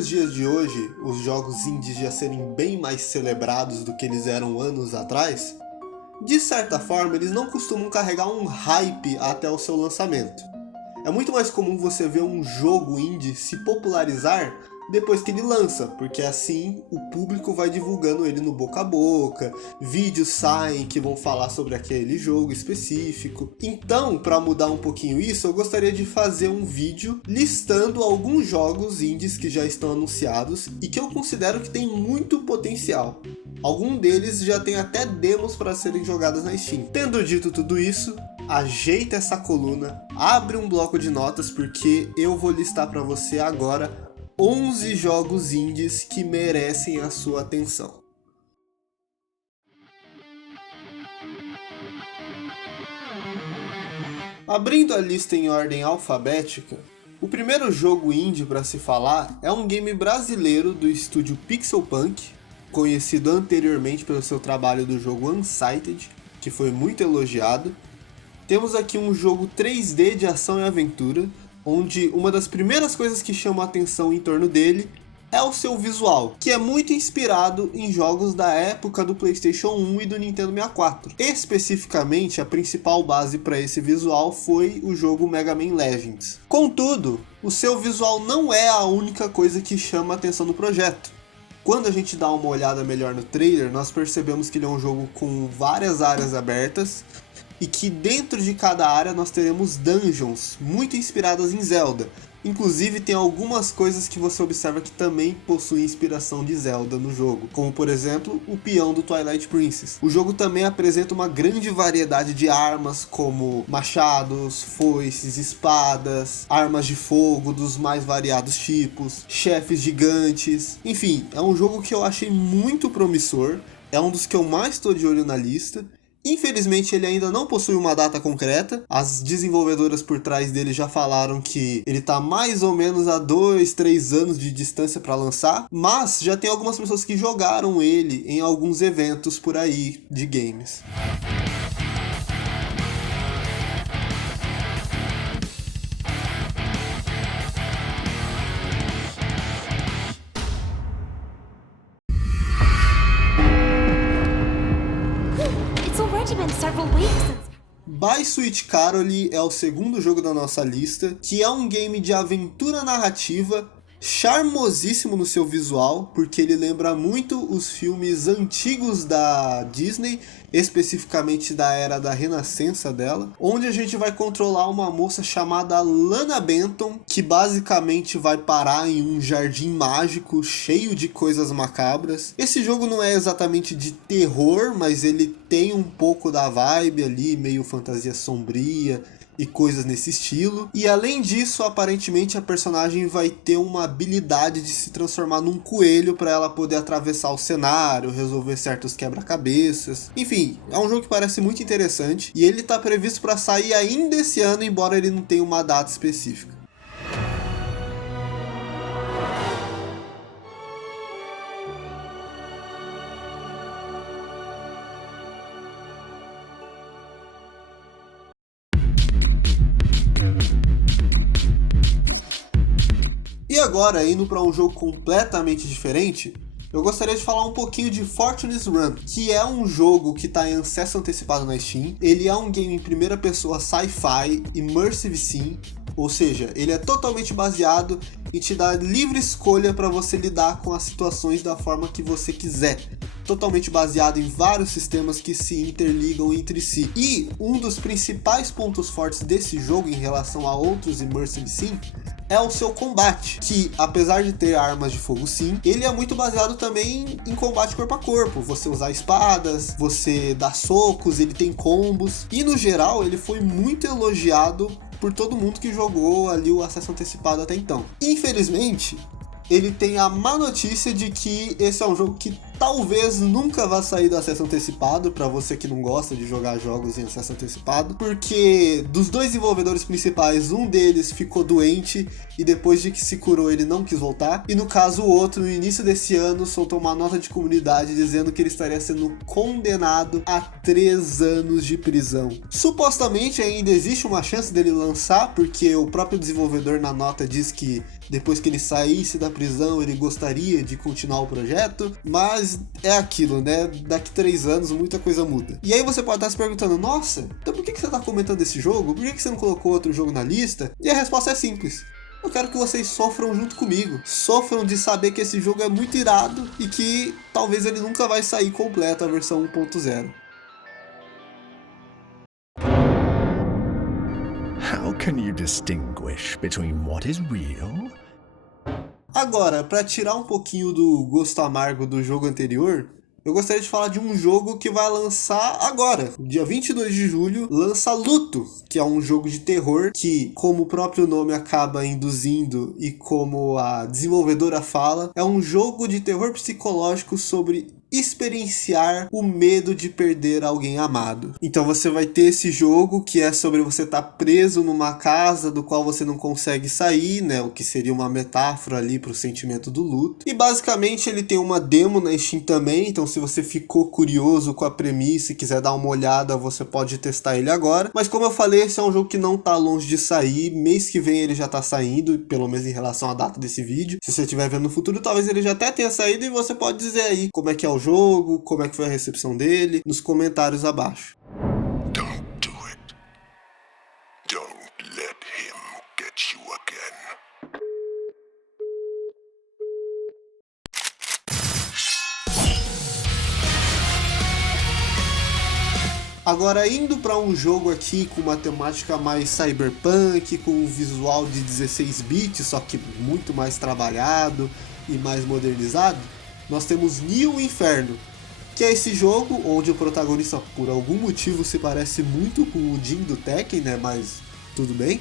nos dias de hoje os jogos indies já serem bem mais celebrados do que eles eram anos atrás, de certa forma eles não costumam carregar um hype até o seu lançamento. É muito mais comum você ver um jogo indie se popularizar depois que ele lança, porque assim o público vai divulgando ele no boca a boca, vídeos saem que vão falar sobre aquele jogo específico. Então, para mudar um pouquinho isso, eu gostaria de fazer um vídeo listando alguns jogos indies que já estão anunciados e que eu considero que tem muito potencial. Algum deles já tem até demos para serem jogadas na Steam. Tendo dito tudo isso, ajeita essa coluna, abre um bloco de notas porque eu vou listar para você agora 11 jogos indies que merecem a sua atenção. Abrindo a lista em ordem alfabética, o primeiro jogo indie para se falar é um game brasileiro do estúdio Pixelpunk, conhecido anteriormente pelo seu trabalho do jogo Unsighted, que foi muito elogiado. Temos aqui um jogo 3D de ação e aventura, onde uma das primeiras coisas que chama a atenção em torno dele é o seu visual, que é muito inspirado em jogos da época do PlayStation 1 e do Nintendo 64. Especificamente, a principal base para esse visual foi o jogo Mega Man Legends. Contudo, o seu visual não é a única coisa que chama a atenção no projeto. Quando a gente dá uma olhada melhor no trailer, nós percebemos que ele é um jogo com várias áreas abertas, e que dentro de cada área nós teremos dungeons muito inspiradas em Zelda. Inclusive tem algumas coisas que você observa que também possuem inspiração de Zelda no jogo, como por exemplo o peão do Twilight Princess. O jogo também apresenta uma grande variedade de armas, como machados, foices, espadas, armas de fogo dos mais variados tipos, chefes gigantes. Enfim, é um jogo que eu achei muito promissor, é um dos que eu mais estou de olho na lista. Infelizmente ele ainda não possui uma data concreta, as desenvolvedoras por trás dele já falaram que ele está mais ou menos a 2-3 anos de distância para lançar, mas já tem algumas pessoas que jogaram ele em alguns eventos por aí de games. By Sweet Caroline é o segundo jogo da nossa lista, que é um game de aventura narrativa, charmosíssimo no seu visual, porque ele lembra muito os filmes antigos da Disney, especificamente da era da renascença dela, onde a gente vai controlar uma moça chamada Lana Benton, que basicamente vai parar em um jardim mágico cheio de coisas macabras. Esse jogo não é exatamente de terror, mas ele tem um pouco da vibe ali, meio fantasia sombria e coisas nesse estilo. E além disso, aparentemente a personagem vai ter uma habilidade de se transformar num coelho para ela poder atravessar o cenário, resolver certos quebra-cabeças. Enfim, é um jogo que parece muito interessante e ele está previsto para sair ainda esse ano, embora ele não tenha uma data específica. E agora, indo para um jogo completamente diferente, eu gostaria de falar um pouquinho de Fortune's Run, que é um jogo que está em acesso antecipado na Steam. Ele é um game em primeira pessoa sci-fi, immersive sim, ou seja, ele é totalmente baseado em te dar livre escolha para você lidar com as situações da forma que você quiser. Totalmente baseado em vários sistemas que se interligam entre si. E um dos principais pontos fortes desse jogo em relação a outros immersive sim é o seu combate, que apesar de ter armas de fogo sim, ele é muito baseado também em combate corpo a corpo. Você usar espadas, você dar socos, ele tem combos, e no geral ele foi muito elogiado por todo mundo que jogou ali o acesso antecipado até então. Infelizmente, ele tem a má notícia de que esse é um jogo que talvez nunca vá sair do acesso antecipado, pra você que não gosta de jogar jogos em acesso antecipado, porque dos dois desenvolvedores principais, um deles ficou doente e depois de que se curou ele não quis voltar, e no caso o outro, no início desse ano, soltou uma nota de comunidade dizendo que ele estaria sendo condenado a 3 anos de prisão. Supostamente ainda existe uma chance dele lançar, porque o próprio desenvolvedor na nota diz que depois que ele saísse da prisão ele gostaria de continuar o projeto, mas é aquilo, né? Daqui 3 anos muita coisa muda. E aí você pode estar se perguntando, nossa, então por que você está comentando esse jogo? Por que você não colocou outro jogo na lista? E a resposta é simples. Eu quero que vocês sofram junto comigo. Sofram de saber que esse jogo é muito irado e que talvez ele nunca vai sair completo a versão 1.0. How can you distinguish between what is real? Agora, para tirar um pouquinho do gosto amargo do jogo anterior, eu gostaria de falar de um jogo que vai lançar agora, dia 22 de julho, lança Luto, que é um jogo de terror que, como o próprio nome acaba induzindo e como a desenvolvedora fala, é um jogo de terror psicológico sobre experienciar o medo de perder alguém amado. Então você vai ter esse jogo que é sobre você estar preso numa casa do qual você não consegue sair, né? O que seria uma metáfora ali para o sentimento do luto. E basicamente ele tem uma demo na Steam também, então se você ficou curioso com a premissa e quiser dar uma olhada, você pode testar ele agora. Mas como eu falei, esse é um jogo que não tá longe de sair, mês que vem ele já tá saindo, pelo menos em relação à data desse vídeo. Se você estiver vendo no futuro, talvez ele já até tenha saído e você pode dizer aí como é que é o jogo, como é que foi a recepção dele, nos comentários abaixo. Don't do it. Don't let him get you again. Agora, indo para um jogo aqui com uma temática mais cyberpunk, com um visual de 16 bits, só que muito mais trabalhado e mais modernizado, nós temos Neo Inferno, que é esse jogo onde o protagonista, por algum motivo, se parece muito com o Jin do Tekken, né? Mas tudo bem.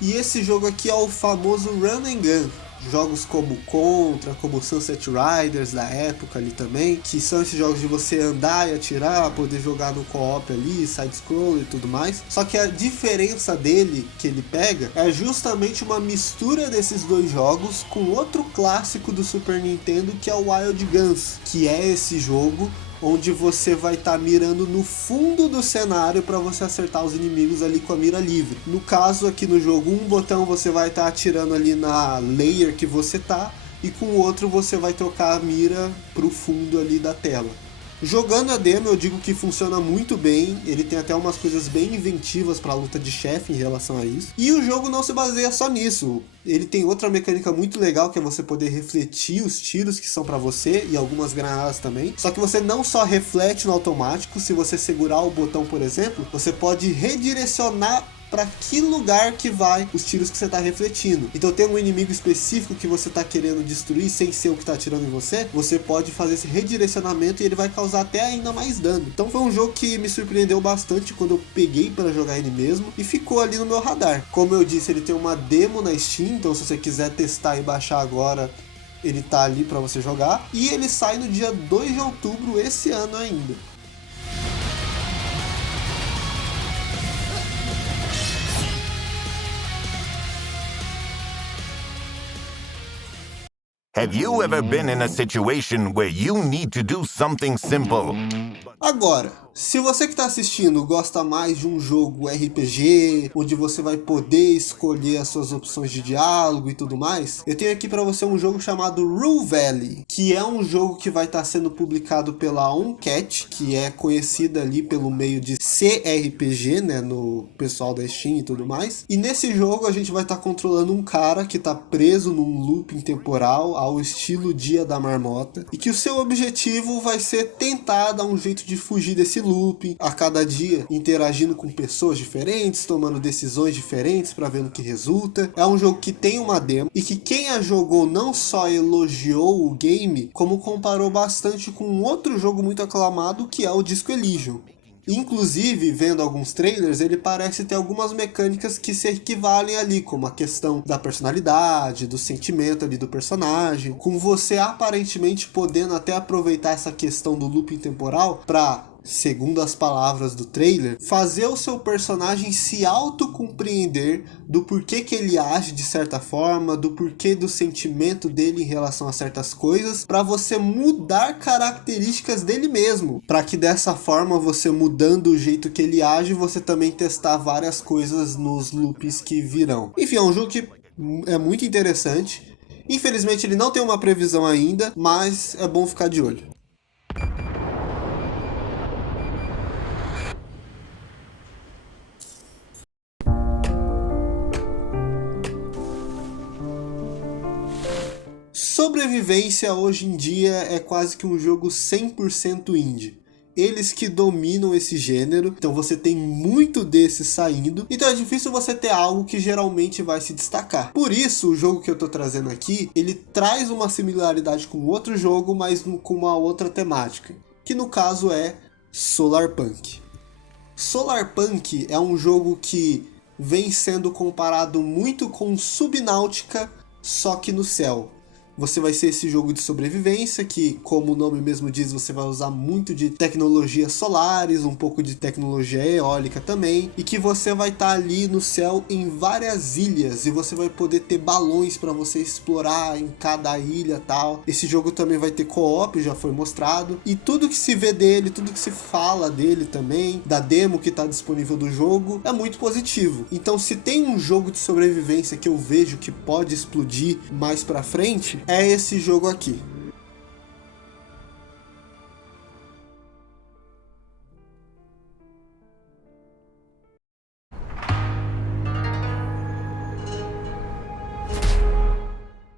E esse jogo aqui é o famoso Run and Gun. Jogos como Contra, como Sunset Riders da época ali também, que são esses jogos de você andar e atirar, poder jogar no co-op ali, side-scroll e tudo mais. Só que a diferença dele, que ele pega, é justamente uma mistura desses dois jogos com outro clássico do Super Nintendo, que é o Wild Guns, que é esse jogo onde você vai estar mirando no fundo do cenário para você acertar os inimigos ali com a mira livre. No caso aqui no jogo, um botão você vai estar atirando ali na layer que você tá, e com o outro você vai trocar a mira pro fundo ali da tela. Jogando a demo eu digo que funciona muito bem, ele tem até umas coisas bem inventivas para a luta de chefe em relação a isso. E o jogo não se baseia só nisso, ele tem outra mecânica muito legal que é você poder refletir os tiros que são para você e algumas granadas também. Só que você não só reflete no automático, se você segurar o botão por exemplo, você pode redirecionar para que lugar que vai os tiros que você está refletindo. Então tem um inimigo específico que você está querendo destruir sem ser o que está atirando em você, você pode fazer esse redirecionamento e ele vai causar até ainda mais dano. Então foi um jogo que me surpreendeu bastante quando eu peguei para jogar ele mesmo e ficou ali no meu radar. Como eu disse, ele tem uma demo na Steam, então se você quiser testar e baixar agora, ele tá ali para você jogar. E ele sai no dia 2 de outubro esse ano ainda. Have you ever been in a situation where you need to do something simple? Agora, se você que está assistindo gosta mais de um jogo RPG, onde você vai poder escolher as suas opções de diálogo e tudo mais, eu tenho aqui para você um jogo chamado Rue Valley, que é um jogo que vai estar sendo publicado pela OnCat, que é conhecida ali pelo meio de CRPG, né, no pessoal da Steam e tudo mais. E nesse jogo a gente vai estar controlando um cara que está preso num looping temporal ao estilo Dia da Marmota, e que o seu objetivo vai ser tentar dar um jeito de fugir desse looping a cada dia, interagindo com pessoas diferentes, tomando decisões diferentes para ver no que resulta. É um jogo que tem uma demo e que quem a jogou não só elogiou o game, como comparou bastante com um outro jogo muito aclamado que é o Disco Elysium. Inclusive, vendo alguns trailers, ele parece ter algumas mecânicas que se equivalem ali, como a questão da personalidade, do sentimento ali do personagem, com você aparentemente podendo até aproveitar essa questão do looping temporal para, segundo as palavras do trailer, fazer o seu personagem se autocompreender do porquê que ele age de certa forma, do porquê do sentimento dele em relação a certas coisas, para você mudar características dele mesmo, para que dessa forma, você mudando o jeito que ele age, você também testar várias coisas nos loops que virão. Enfim, é um jogo que é muito interessante. Infelizmente ele não tem uma previsão ainda, mas é bom ficar de olho. Sobrevivência hoje em dia é quase que um jogo 100% indie. Eles que dominam esse gênero, então você tem muito desses saindo, então é difícil você ter algo que geralmente vai se destacar. Por isso, o jogo que eu tô trazendo aqui, ele traz uma similaridade com outro jogo, mas com uma outra temática, que no caso é Solarpunk. Solarpunk é um jogo que vem sendo comparado muito com Subnautica, só que no céu. Você vai ser esse jogo de sobrevivência que, como o nome mesmo diz, você vai usar muito de tecnologias solares, um pouco de tecnologia eólica também, e que você vai estar ali no céu em várias ilhas, e você vai poder ter balões para você explorar em cada ilha e tal. Esse jogo também vai ter co-op, já foi mostrado, e tudo que se vê dele, tudo que se fala dele também, da demo que está disponível do jogo, é muito positivo. Então, se tem um jogo de sobrevivência que eu vejo que pode explodir mais pra frente, é esse jogo aqui.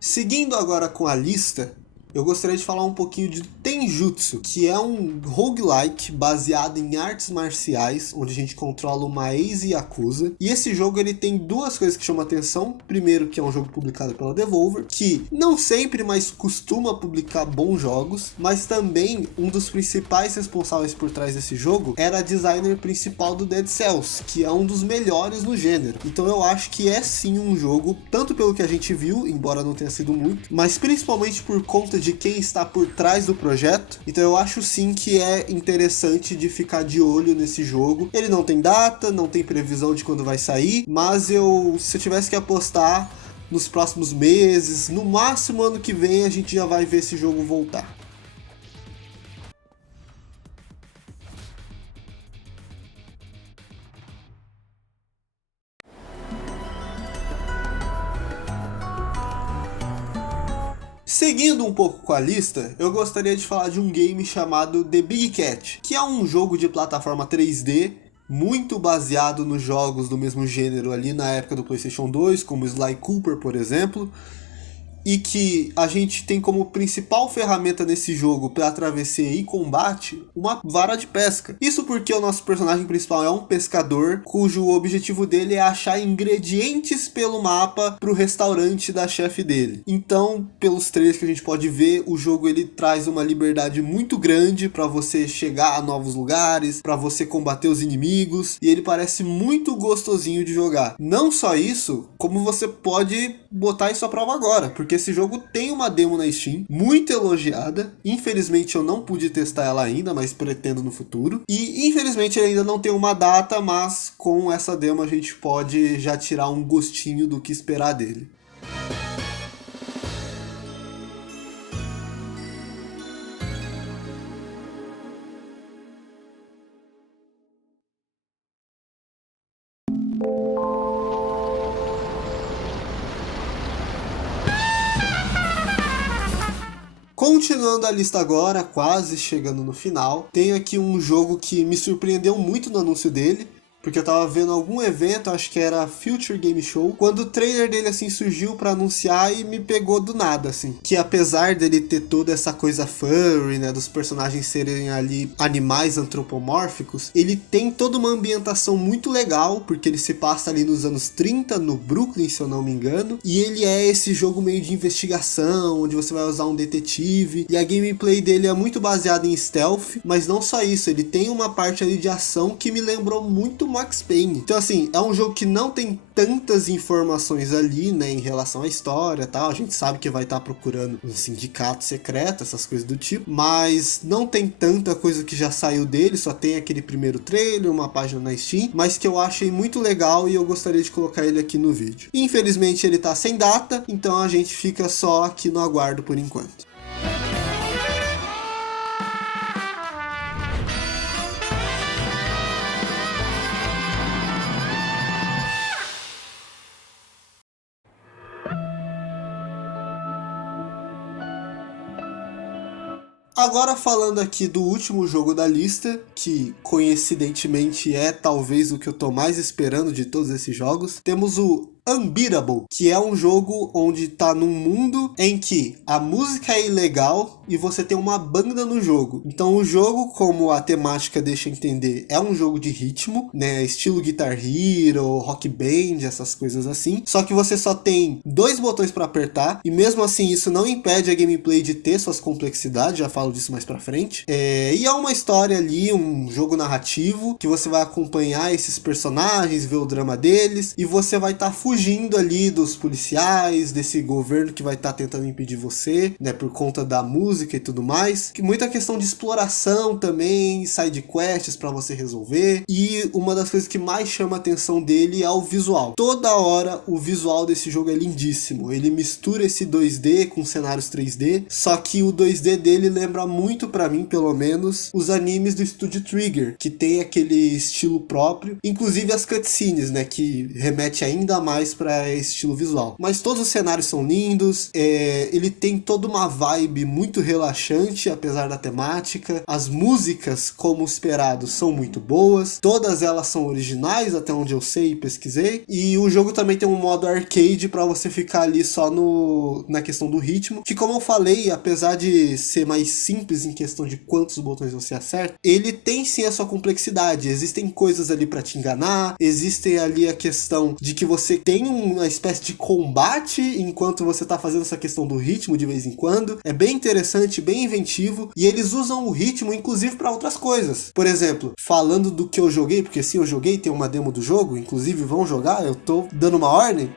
Seguindo agora com a lista, eu gostaria de falar um pouquinho de Tenjutsu, que é um roguelike baseado em artes marciais, onde a gente controla uma ex-yakuza. E esse jogo ele tem duas coisas que chamam a atenção. Primeiro, que é um jogo publicado pela Devolver, que não sempre, mas costuma publicar bons jogos. Mas também, um dos principais responsáveis por trás desse jogo era a designer principal do Dead Cells, que é um dos melhores no gênero. Então eu acho que é sim um jogo, tanto pelo que a gente viu, embora não tenha sido muito, mas principalmente por conta de quem está por trás do projeto. Então eu acho sim que é interessante de ficar de olho nesse jogo. Ele não tem data, não tem previsão de quando vai sair, mas se eu tivesse que apostar, nos próximos meses, no máximo ano que vem, a gente já vai ver esse jogo voltar. Seguindo um pouco com a lista, eu gostaria de falar de um game chamado The Big Cat, que é um jogo de plataforma 3D, muito baseado nos jogos do mesmo gênero ali na época do PlayStation 2, como Sly Cooper, por exemplo, e que a gente tem como principal ferramenta nesse jogo para travessia e combate uma vara de pesca. Isso porque o nosso personagem principal é um pescador cujo objetivo dele é achar ingredientes pelo mapa para o restaurante da chefe dele. Então, pelos trailers que a gente pode ver, o jogo ele traz uma liberdade muito grande para você chegar a novos lugares, para você combater os inimigos, e ele parece muito gostosinho de jogar. Não só isso, como você pode botar isso à prova agora, porque esse jogo tem uma demo na Steam, muito elogiada. Infelizmente eu não pude testar ela ainda, mas pretendo no futuro. E infelizmente ele ainda não tem uma data, mas com essa demo a gente pode já tirar um gostinho do que esperar dele. Continuando a lista agora, quase chegando no final, tem aqui um jogo que me surpreendeu muito no anúncio dele, porque eu tava vendo algum evento, acho que era Future Game Show, quando o trailer dele assim surgiu pra anunciar e me pegou do nada, assim. Que apesar dele ter toda essa coisa furry, né, dos personagens serem ali animais antropomórficos, ele tem toda uma ambientação muito legal, porque ele se passa ali nos anos 30, no Brooklyn, se eu não me engano, e ele é esse jogo meio de investigação, onde você vai usar um detetive, e a gameplay dele é muito baseada em stealth, mas não só isso, ele tem uma parte ali de ação que me lembrou muito Max Payne. Então assim, é um jogo que não tem tantas informações ali, né, em relação à história e tal, a gente sabe que vai estar procurando um sindicato secreto, essas coisas do tipo, mas não tem tanta coisa que já saiu dele, só tem aquele primeiro trailer, uma página na Steam, mas que eu achei muito legal e eu gostaria de colocar ele aqui no vídeo. Infelizmente ele tá sem data, então a gente fica só aqui no aguardo por enquanto. Agora falando aqui do último jogo da lista, que coincidentemente é talvez o que eu tô mais esperando de todos esses jogos, temos o Unbeatable, que é um jogo onde tá num mundo em que a música é ilegal e você tem uma banda no jogo. Então o jogo, como a temática deixa entender, é um jogo de ritmo, né, estilo Guitar Hero, Rock Band, essas coisas assim. Só que você só tem 2 botões para apertar e mesmo assim isso não impede a gameplay de ter suas complexidades, já falo disso mais pra frente. E é uma história ali, um jogo narrativo, que você vai acompanhar esses personagens, ver o drama deles, e você vai estar fugindo ali dos policiais, desse governo que vai estar tentando impedir você, né, por conta da música e tudo mais. Que muita questão de exploração também, side quests para você resolver. E uma das coisas que mais chama a atenção dele é o visual. Toda hora o visual desse jogo é lindíssimo. Ele mistura esse 2D com cenários 3D, só que o 2D dele lembra muito, para mim pelo menos, os animes do Studio Trigger, que tem aquele estilo próprio, inclusive as cutscenes, né, que remete ainda mais para esse estilo visual. Mas todos os cenários são lindos, ele tem toda uma vibe muito relaxante, apesar da temática. As músicas, como esperado, são muito boas, todas elas são originais, até onde eu sei e pesquisei, e o jogo também tem um modo arcade para você ficar ali só na questão do ritmo, que como eu falei, apesar de ser mais simples em questão de quantos botões você acerta, ele tem sim a sua complexidade. Existem coisas ali para te enganar, existem ali a questão de que você tem uma espécie de combate enquanto você tá fazendo essa questão do ritmo de vez em quando. É bem interessante, bem inventivo, e eles usam o ritmo inclusive para outras coisas. Por exemplo, falando do que eu joguei, porque sim, eu joguei, tem uma demo do jogo, inclusive vão jogar, eu tô dando uma ordem.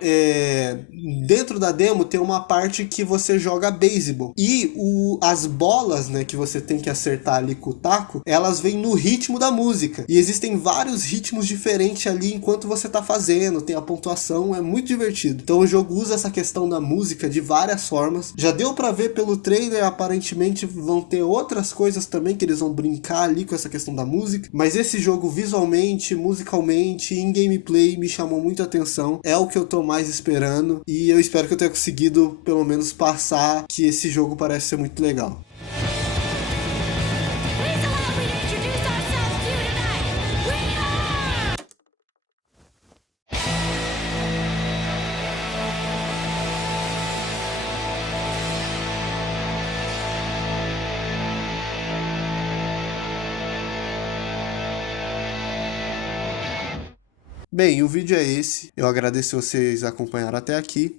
Dentro da demo tem uma parte que você joga beisebol, e as bolas, né, que você tem que acertar ali com o taco, elas vêm no ritmo da música, e existem vários ritmos diferentes ali enquanto você tá fazendo, tem a pontuação, é muito divertido. Então o jogo usa essa questão da música de várias formas. Já deu pra ver pelo trailer, aparentemente vão ter outras coisas também que eles vão brincar ali com essa questão da música, mas esse jogo visualmente, musicalmente, em gameplay me chamou muito a atenção, é o que eu tô mais esperando, e eu espero que eu tenha conseguido pelo menos passar que esse jogo parece ser muito legal. Bem, o vídeo é esse. Eu agradeço vocês acompanharam até aqui.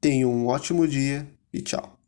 Tenham um ótimo dia e tchau.